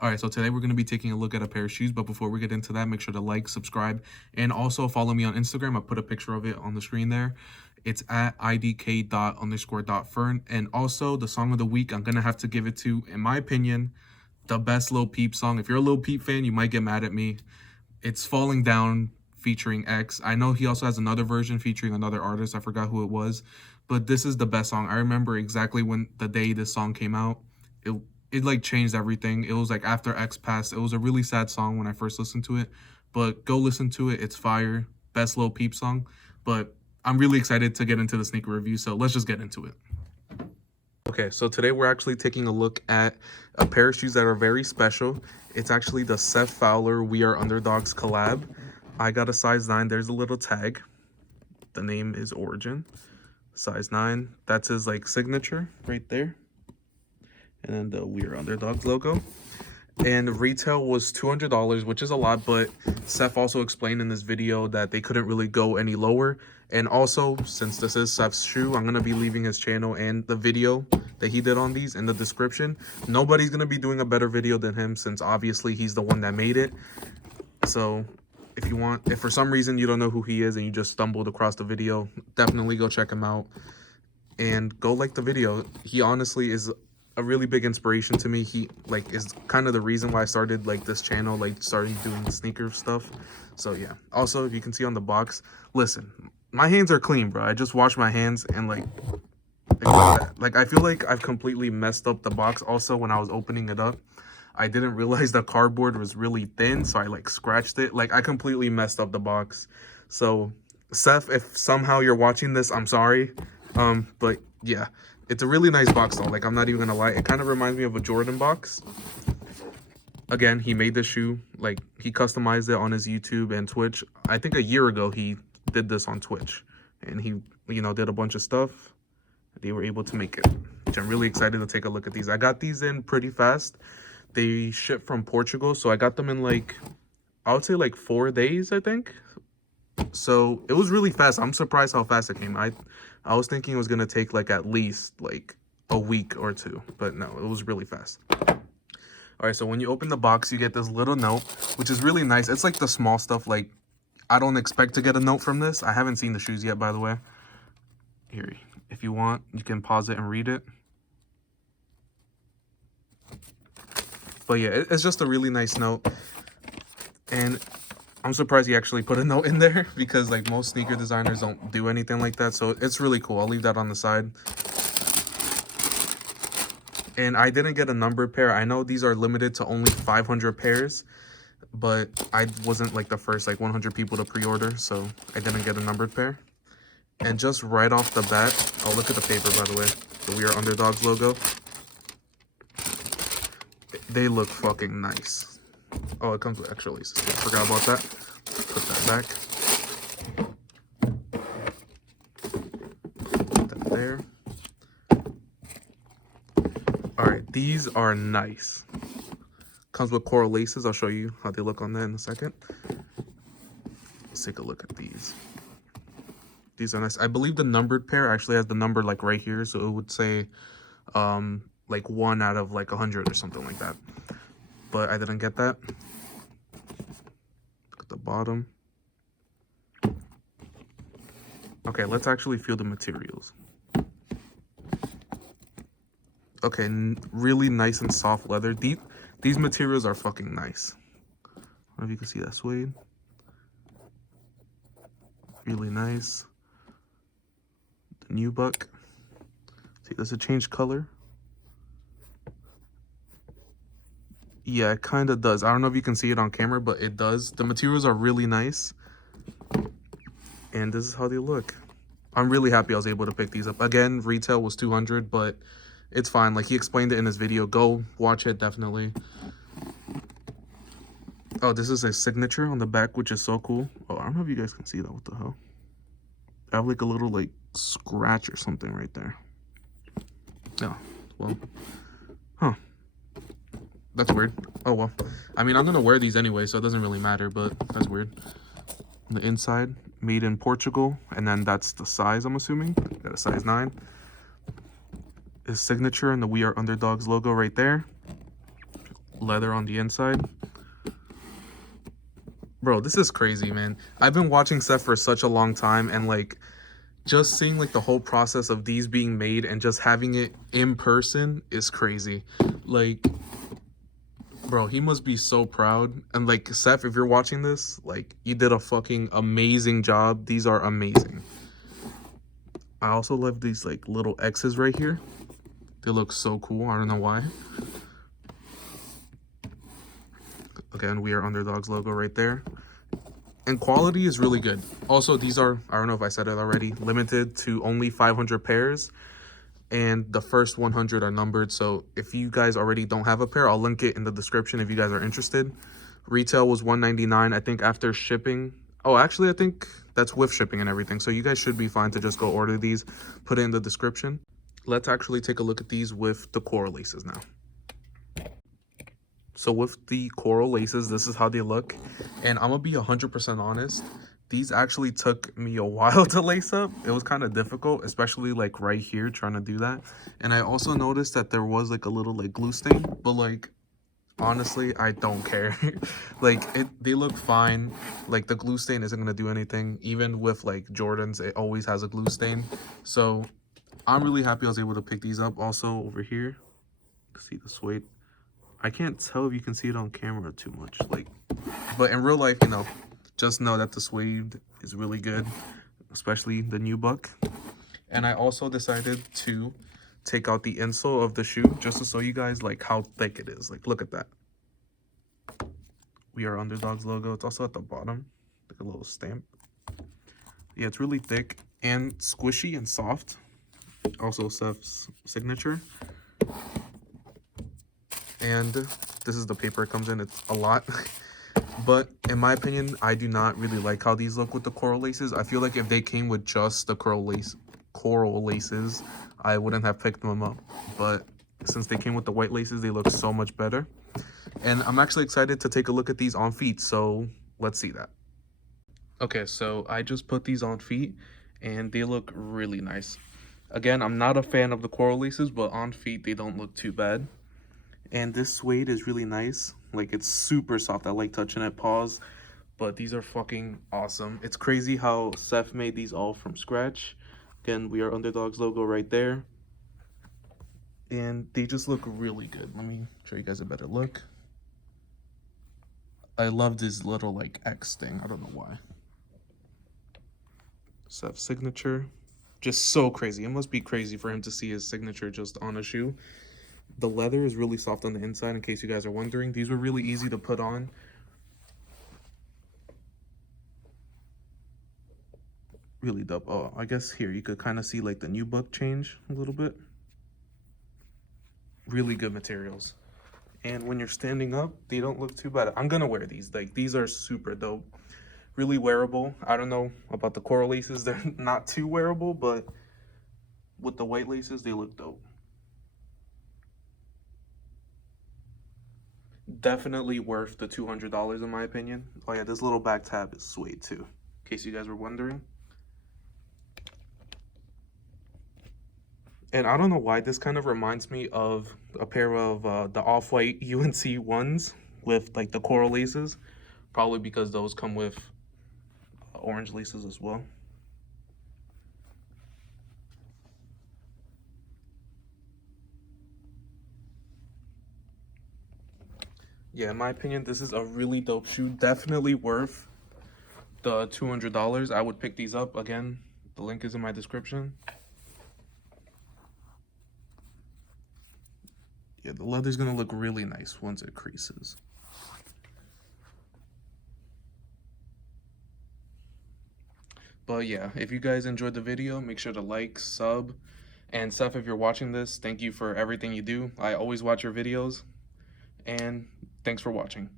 All right, so today we're going to be taking a look at a pair of shoes, but before we get into that, make sure to like, subscribe, and also follow me on Instagram. I put a picture of it on the screen there. It's at idk._.fern. And also, the song of the week, I'm going to have to give it to, in my opinion, the best Lil Peep song. If you're a Lil Peep fan, you might get mad at me. It's Falling Down featuring X. I know he also has another version featuring another artist. I forgot who it was, but this is the best song. I remember exactly when the day this song came out. It like changed everything. It was like after X passed. It was a really sad song when I first listened to it, but go listen to it. It's fire. Best Lil Peep song. But I'm really excited to get into the sneaker review, so let's just get into it. Okay, so today we're actually taking a look at a pair of shoes that are very special. It's actually the SETH FOWLER We Are Underdogs collab. I got a size 9. There's a little tag. The name is Origin. Size 9. That's his like signature right there. And then the We Are Underdogs logo. And retail was $200, which is a lot, but Seth also explained in this video that they couldn't really go any lower. And also, since this is Seth's shoe, I'm going to be leaving his channel and the video that he did on these in the description. Nobody's going to be doing a better video than him, since obviously he's the one that made it. So if for some reason you don't know who he is and you just stumbled across the video, definitely go check him out and go like the video. He honestly is a really big inspiration to me. He like is kind of the reason why I started like this channel, like started doing sneaker stuff. So yeah, also if you can see on the box, listen, my hands are clean, bro. I just washed my hands and like I feel like I've completely messed up the box. Also, when I was opening it up, I didn't realize the cardboard was really thin, so I like scratched it. Like I completely messed up the box. So Seth, if somehow you're watching this, I'm sorry. But yeah, it's a really nice box though. Like I'm not even gonna lie, it kind of reminds me of a Jordan box. Again, he made this shoe, like he customized it on his YouTube and Twitch. I think a year ago he did this on Twitch, and he, you know, did a bunch of stuff. They were able to make it, which I'm really excited to take a look at these. I got these in pretty fast. They shipped from Portugal, so I got them in like, I would say like 4 days, I think. So it was really fast. I'm surprised how fast it came. I was thinking it was gonna take like at least like a week or two, but no, it was really fast. All right, so when you open the box, you get this little note, which is really nice. It's like the small stuff. Like I don't expect to get a note from this. I haven't seen the shoes yet, by the way. Here, if you want, you can pause it and read it. But yeah, it's just a really nice note, and I'm surprised he actually put a note in there, because like most sneaker designers don't do anything like that. So it's really cool. I'll leave that on the side. And I didn't get a numbered pair. I know these are limited to only 500 pairs, but I wasn't like the first like 100 people to pre-order, so I didn't get a numbered pair. And just right off the bat, oh, look at the paper, by the way, the We Are Underdogs logo. They look fucking nice. Oh, it comes with extra laces. I forgot about that. Put that back. Put that there. Alright, these are nice. Comes with coral laces. I'll show you how they look on that in a second. Let's take a look at these. These are nice. I believe the numbered pair actually has the number like right here, so it would say like 1 out of like 100 or something like that. But I didn't get that. Look at the bottom. Okay, let's actually feel the materials. Okay, really nice and soft leather. These materials are fucking nice. I don't know if you can see that suede. Really nice. The nubuck. See, does it change color? Yeah, it kind of does. I don't know if you can see it on camera, but it does. The materials are really nice. And this is how they look. I'm really happy I was able to pick these up. Again, retail was 200, but it's fine. Like he explained it in his video. Go watch it, definitely. Oh, this is a signature on the back, which is so cool. Oh, I don't know if you guys can see that. What the hell? I have like a little like scratch or something right there. Oh, well. Huh. That's weird. Oh, well. I mean, I'm going to wear these anyway, so it doesn't really matter, but that's weird. On the inside, made in Portugal, and then that's the size, I'm assuming. Got a size 9. His signature and the We Are Underdogs logo right there. leather on the inside. Bro, this is crazy, man. I've been watching Seth for such a long time, and like just seeing like the whole process of these being made and just having it in person is crazy. Like, bro, he must be so proud. And like, Seth, if you're watching this, like, you did a fucking amazing job. These are amazing. I also love these like little X's right here. They look so cool. I don't know why. Again, we are Underdogs logo right there. And quality is really good. Also, these are, I don't know if I said it already, limited to only 500 pairs. And the first 100 are numbered. So if you guys already don't have a pair, I'll link it in the description if you guys are interested. Retail was $199. I think after shipping, oh, actually, I think that's with shipping and everything. So you guys should be fine to just go order these, put it in the description. Let's actually take a look at these with the coral laces now. So with the coral laces, this is how they look. And I'm gonna be 100% honest. These actually took me a while to lace up. It was kind of difficult, especially like right here trying to do that. And I also noticed that there was like a little like glue stain, but like honestly, I don't care. Like they look fine. Like the glue stain isn't gonna do anything. Even with like Jordans, it always has a glue stain. So I'm really happy I was able to pick these up. Also over here, see the suede. I can't tell if you can see it on camera too much, like, but in real life, you know, just know that the suede is really good, especially the nubuck. And I also decided to take out the insole of the shoe just to show you guys like how thick it is. Like, look at that. We are Underdogs logo. It's also at the bottom, like a little stamp. Yeah, it's really thick and squishy and soft. Also Seth's signature. And this is the paper it comes in. It's a lot. But in my opinion, I do not really like how these look with the coral laces. I feel like if they came with just the coral laces, I wouldn't have picked them up. But since they came with the white laces, they look so much better. And I'm actually excited to take a look at these on feet. So let's see that. Okay, so I just put these on feet and they look really nice. Again, I'm not a fan of the coral laces, but on feet, they don't look too bad. And this suede is really nice. Like, it's super soft. I like touching it. Pause. But these are fucking awesome. It's crazy how Seth made these all from scratch. Again, we are Underdogs logo right there. And they just look really good. Let me show you guys a better look. I love this little, like, X thing. I don't know why. Seth's signature. Just so crazy. It must be crazy for him to see his signature just on a shoe. The leather is really soft on the inside, in case you guys are wondering. These were really easy to put on. Really dope. Oh, I guess here you could kind of see like the nubuck change a little bit. Really good materials. And when you're standing up, they don't look too bad. I'm gonna wear these. Like, these are super dope. Really wearable. I don't know about the coral laces. They're not too wearable, but with the white laces, they look dope. Definitely worth the $200 in my opinion. Oh yeah, this little back tab is suede too, in case you guys were wondering. And I don't know why, this kind of reminds me of a pair of the off-white UNC ones with like the coral laces. Probably because those come with orange laces as well. Yeah, in my opinion, this is a really dope shoe. Definitely worth the $200. I would pick these up. Again, the link is in my description. Yeah, the leather's gonna look really nice once it creases. But yeah, if you guys enjoyed the video, make sure to like, sub, and Seth, if you're watching this, thank you for everything you do. I always watch your videos, and thanks for watching.